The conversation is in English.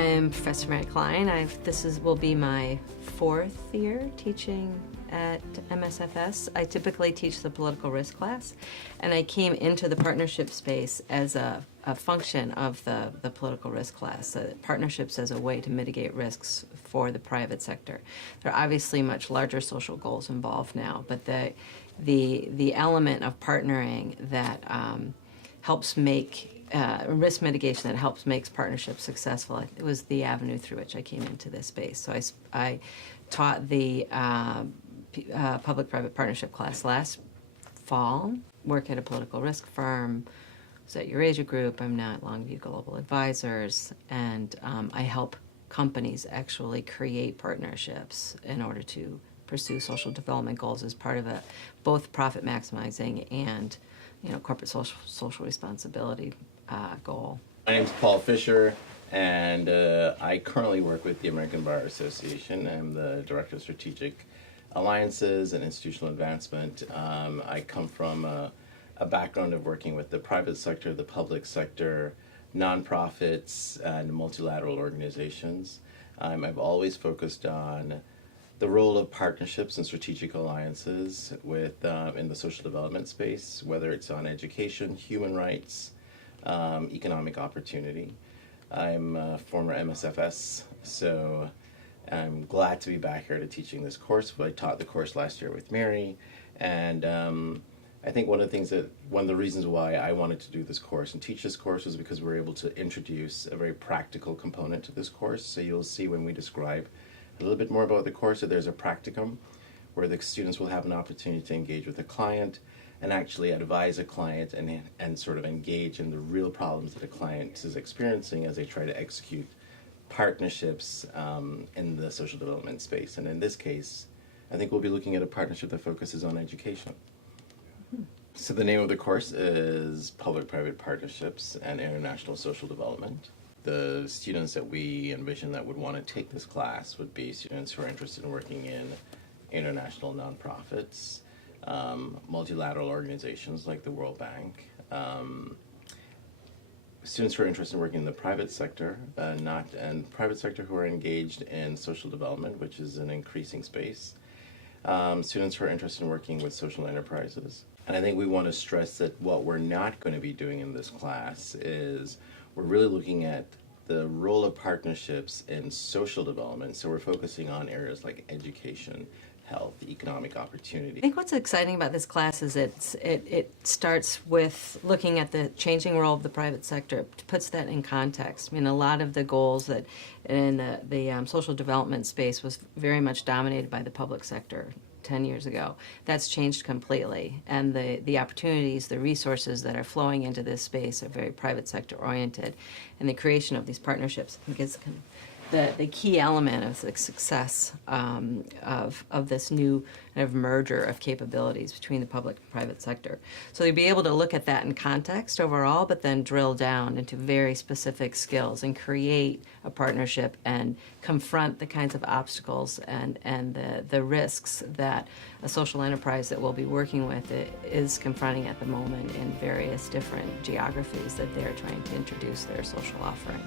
I'm Professor Cline. Will be my 4th year teaching at MSFS. I typically teach the political risk class, and I came into the partnership space as a function of the political risk class. Partnerships as a way to mitigate risks for the private sector. There are obviously much larger social goals involved now, but the element of partnering that helps make risk mitigation that helps makes partnerships successful. It was the avenue through which I came into this space. So I taught the public-private partnership class last fall, work at a political risk firm, was at Eurasia Group, I'm now at Longview Global Advisors, and I help companies actually create partnerships in order to pursue social development goals as part of both profit maximizing and corporate social responsibility goal. My name is Paul Fisher, and I currently work with the American Bar Association. I'm the Director of Strategic Alliances and Institutional Advancement. I come from a background of working with the private sector, the public sector, nonprofits, and multilateral organizations. I've always focused on the role of partnerships and strategic alliances in the social development space, whether it's on education, human rights, economic opportunity. I'm a former MSFS, so I'm glad to be back here to teaching this course. I taught the course last year with Mary, and I think one of the reasons why I wanted to do this course and teach this course was because we're able to introduce a very practical component to this course. So you'll see when we describe a little bit more about the course that there's a practicum where the students will have an opportunity to engage with a client and actually advise a client and sort of engage in the real problems that a client is experiencing as they try to execute partnerships in the social development space. And in this case, I think we'll be looking at a partnership that focuses on education. So the name of the course is Public-Private Partnerships and International Social Development. The students that we envision that would want to take this class would be students who are interested in working in international nonprofits, multilateral organizations like the World Bank, students who are interested in working in the private sector, private sector who are engaged in social development, which is an increasing space, students who are interested in working with social enterprises. And I think we want to stress that what we're not going to be doing in this class is we're really looking at the role of partnerships in social development. So we're focusing on areas like education, health, economic opportunity. I think what's exciting about this class is it starts with looking at the changing role of the private sector. It puts that in context. I mean, a lot of the goals that in the social development space was very much dominated by the public sector 10 years ago. That's changed completely, and the opportunities, the resources that are flowing into this space are very private sector oriented, and the creation of these partnerships, I think, is kind of the key element of the success of this new kind of merger of capabilities between the public and private sector. So you'll be able to look at that in context overall, but then drill down into very specific skills and create a partnership and confront the kinds of obstacles and the risks that a social enterprise that we'll be working with is confronting at the moment in various different geographies that they're trying to introduce their social offering.